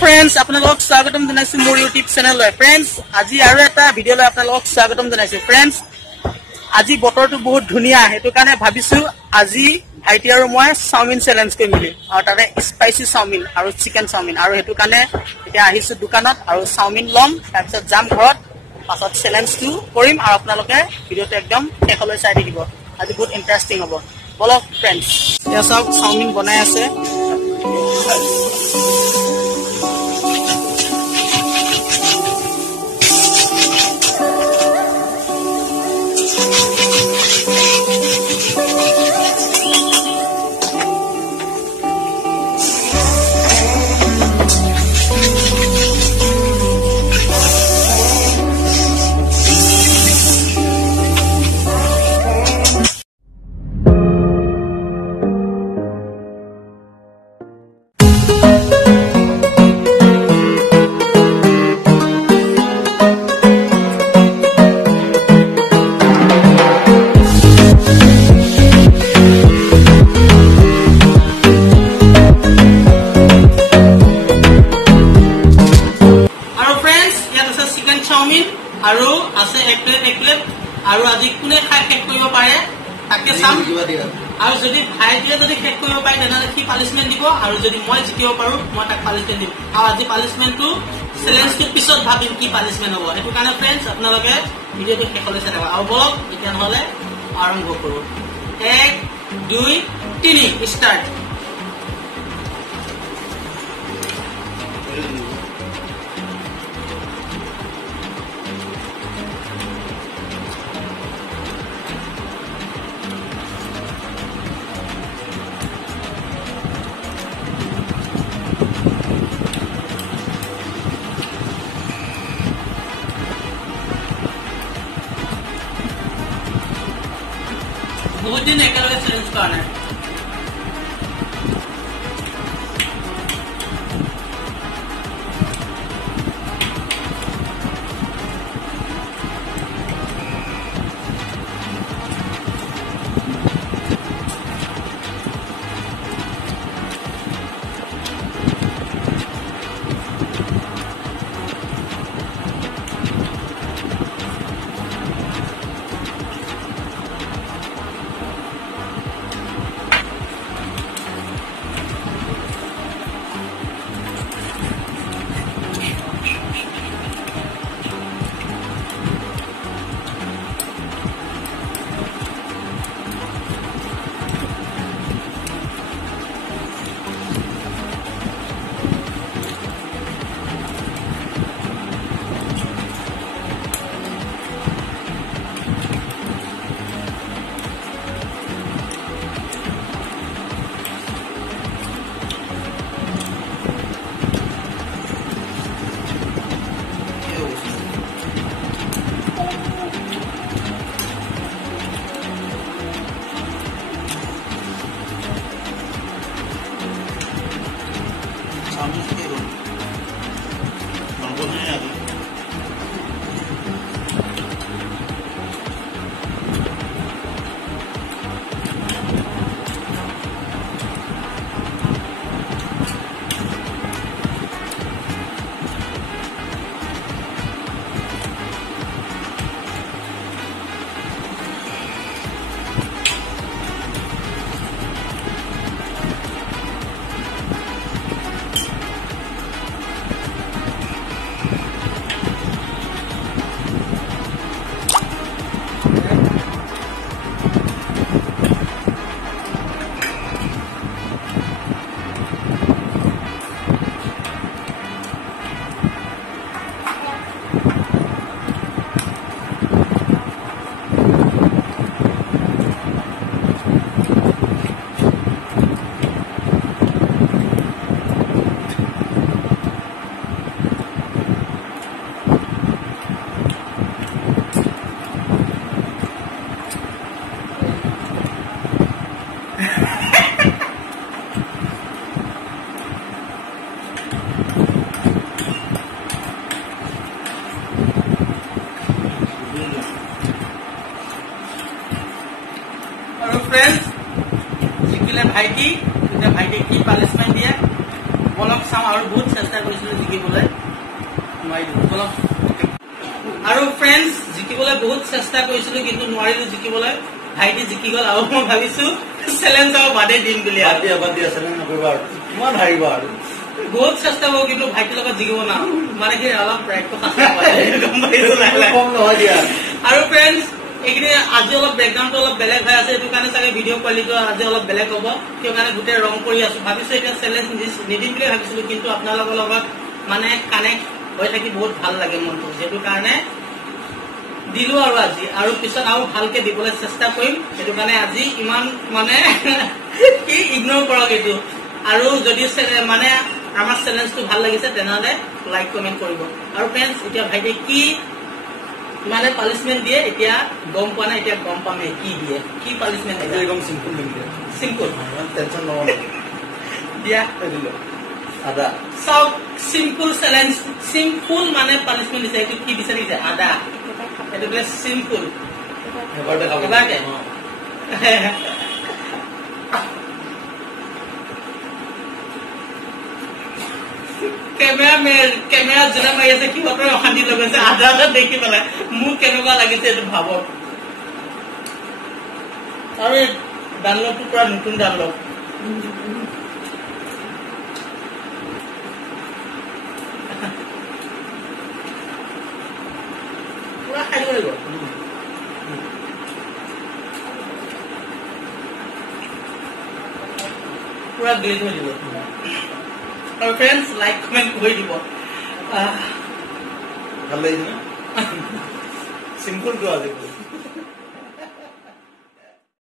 Friends, আপোনালোকক স্বাগতম জনাইছো মোৰ YouTube চেনেললৈ। Friends, আজি আৰু এটা ভিডিঅ'লৈ আপোনালোকক স্বাগতম জনাইছো। Friends, আজি বতৰটো বহুত ধুনিয়া, হেতু কাৰণে ভাবিছো আজি ভাইটি আৰু মই চাওমিন চ্যালেঞ্জ কৰিম বুলি। আৰু তাতে স্পাইসি চাওমিন আৰু চিকেন চাওমিন আৰু হেতু কাৰণে এতিয়া আহিছো দোকানত আৰু চাওমিন লম, তাৰপিছত যাম ঘৰত, পাছত চ্যালেঞ্জটো কৰিম আৰু আপোনালোকে ভিডিঅ'টো একদম শেষলৈ চাই থাকিব। আজি বহুত ইন্টাৰেষ্টিং হ'ব। বলক ফ্ৰেণ্ডছ, এতিয়া চাওক চাওমিন বনাই আছে। আৰু আছে এক প্লেট আৰু আজি কোনে খাই শেষ কৰিব পাৰে তাকে চাম। আৰু যদি ভাইটিয়ে যদি শেষ কৰিব পাৰে তেনেহ'লে কি পানিশমেন্ট দিব, আৰু যদি মই জিকিব পাৰো মই তাক পানিশমেন্ট দিম। আৰু আজি পানিশমেন্টটো চ্যালেঞ্জটোৰ পিছত ভাবিম কি পানিশমেন্ট হ'ব। সেইটো কাৰণে ফ্ৰেণ্ডছ আপোনালোকে ভিডিঅ'টো শেষলৈ চাই থাকক। আৰু বলক এতিয়া নহ'লে আৰম্ভ কৰো। 1 2 3 ষ্টাৰ্ট। बहुत दिन एकेलगे चेंज करना है। भाईटी भाईटी की पानिशमेंट दिए बोलक साम और बहुत चेष्टा কৰিছিলো জিকিবলৈ আৰু ফ্ৰেণ্ডছ জিকিবলৈ বহুত চেষ্টা কৰিছিলো কিন্তু নোৱাৰিলো জিকিবলৈ ভাইটি জিকি গল আৰু মই ভাবিছো চেলেঞ্জ আৰু বাদে দিম বুলি ইমান হাৰিব আৰু বহুত চেষ্টা কৰো কিন্তু ভাইটিৰ লগত জিকিব না মানে কি অলপ আৰু ফ্ৰেণ্ডছ এইখিনি আজি অলপ বেকগ্ৰাউণ্ডটো অলপ বেলেগ হৈ আছে এইটো কাৰণে চাগে ভিডিঅ' কোৱালিটিটো আজি অলপ বেলেগ হ'ব কিয় কাৰণে গোটেই ৰং কৰি আছো ভাবিছো এতিয়া চেলেঞ্জ নিদিম বুলি ভাবিছিলো কিন্তু আপোনালোকৰ লগত মানে কানেক্ট হৈ থাকি বহুত ভাল লাগে মনটো সেইটো কাৰণে দিলো আৰু আজি আৰু পিছত আৰু ভালকে দিবলৈ চেষ্টা কৰিম সেইটো কাৰণে আজি ইমান মানে কি ইগনোৰ কৰক এইটো আৰু যদি মানে আমাৰ চেলেঞ্জটো ভাল লাগিছে তেনেহ'লে লাইক কমেণ্ট কৰিব আৰু ফ্ৰেণ্ডছ এতিয়া ভাইটি কি মানে পানিশমেন্ট দিয়ে এতিয়া গম পোৱা নাই এতিয়া গম পামে কি দিয়ে কি পানিশমেন্ট দিয়ে একদম সিম্পল দিম দিয়া সিম্পল টেনশন নল'ব দিয়া দিলো আদা চাওক সিম্পল চেলেঞ্জ সিম্পল মানে পানিশমেন্ট দিছে এইটো কি বিচাৰিছে আদা এইটো বোলে সিম্পল এবাৰতে খাব এবাৰতে কেমেৰা যোনে মাৰি আছে সিহঁতৰ অশান্তি লৈ গৈছে আধা আধা দেখি পেলাই মোৰ কেনেকুৱা লাগিছে এইটো ভাবক আৰু এই ডানলপটো পুৰা নতুন ডানলপ পুৰা খাই দিব লাগিব পুৰা গ্লেজ হৈ দিব আৰু ফ্ৰেণ্ডছ লাইক কমেণ্ট কৰি দিব ভাল লাগিছে না চিম্পলটো আজি